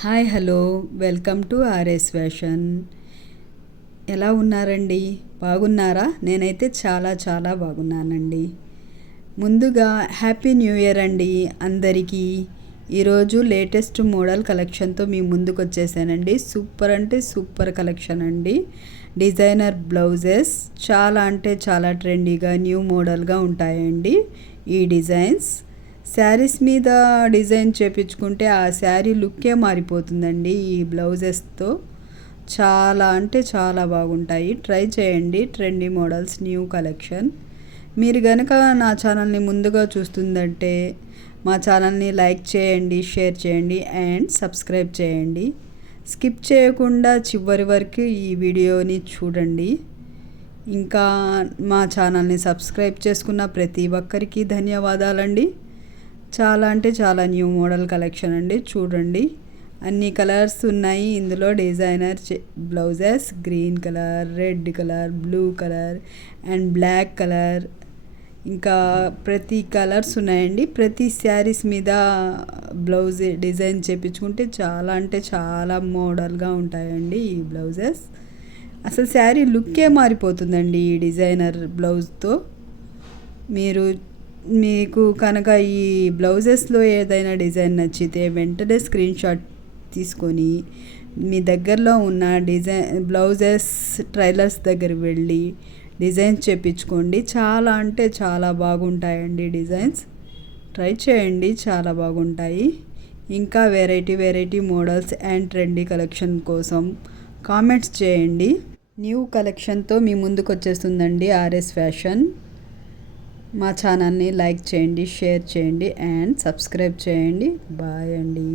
Hi hello welcome to RS fashion. ఎలా ఉన్నారండి? బాగున్నారా? నేనైతే చాలా చాలా బాగున్నానండి. ముందుగా హ్యాపీ న్యూ ఇయర్ అండి అందరికీ. ఈరోజు లేటెస్ట్ మోడల్ కలెక్షన్తో మీ ముందుకు వచ్చేసానండి. సూపర్ అంటే సూపర్ కలెక్షన్ అండి. డిజైనర్ బ్లౌజెస్ చాలా అంటే చాలా ట్రెండీగా న్యూ మోడల్గా ఉంటాయండి ఈ డిజైన్స్. శారీస్ మీద డిజైన్ చేపించుకుంటే ఆ శారీ లుక్కే మారిపోతుందండి ఈ బ్లౌజెస్తో. చాలా అంటే చాలా బాగుంటాయి. ట్రై చేయండి ట్రెండీ మోడల్స్ న్యూ కలెక్షన్. మీరు కనుక నా ఛానల్ని ముందుగా చూస్తుందంటే మా ఛానల్ని లైక్ చేయండి, షేర్ చేయండి అండ్ సబ్స్క్రైబ్ చేయండి. స్కిప్ చేయకుండా చివరి వరకు ఈ వీడియోని చూడండి. ఇంకా మా ఛానల్ని సబ్స్క్రైబ్ చేసుకున్న ప్రతి ఒక్కరికి ధన్యవాదాలండి. చాలా అంటే చాలా న్యూ మోడల్ కలెక్షన్ అండి. చూడండి అన్ని కలర్స్ ఉన్నాయి ఇందులో. Designer blouses green colour, red colour, blue colour and black colour, ఇంకా ప్రతి కలర్స్ ఉన్నాయండి. ప్రతి శారీస్ మీద బ్లౌజ్ డిజైన్ చేపించుకుంటే చాలా అంటే చాలా మోడల్గా ఉంటాయండి ఈ బ్లౌజెస్. అసలు శారీ లుక్కే మారిపోతుందండి ఈ డిజైనర్ బ్లౌజ్తో. మీకు కనుక ఈ బ్లౌజెస్లో ఏదైనా డిజైన్ నచ్చితే వెంటనే స్క్రీన్ షాట్ తీసుకొని మీ దగ్గరలో ఉన్న బ్లౌజెస్ ట్రైలర్స్ దగ్గర వెళ్ళి డిజైన్స్ చేపించుకోండి. చాలా అంటే చాలా బాగుంటాయండి డిజైన్స్. ట్రై చేయండి, చాలా బాగుంటాయి. ఇంకా variety models and trendy collection కోసం కామెంట్స్ చేయండి. న్యూ కలెక్షన్తో మీ ముందుకు వచ్చేస్తుందండి ఆర్ఎస్ ఫ్యాషన్. మా ఛానల్ని లైక్ చేయండి, షేర్ చేయండి అండ్ సబ్స్క్రైబ్ చేయండి. బాయ్ అండి.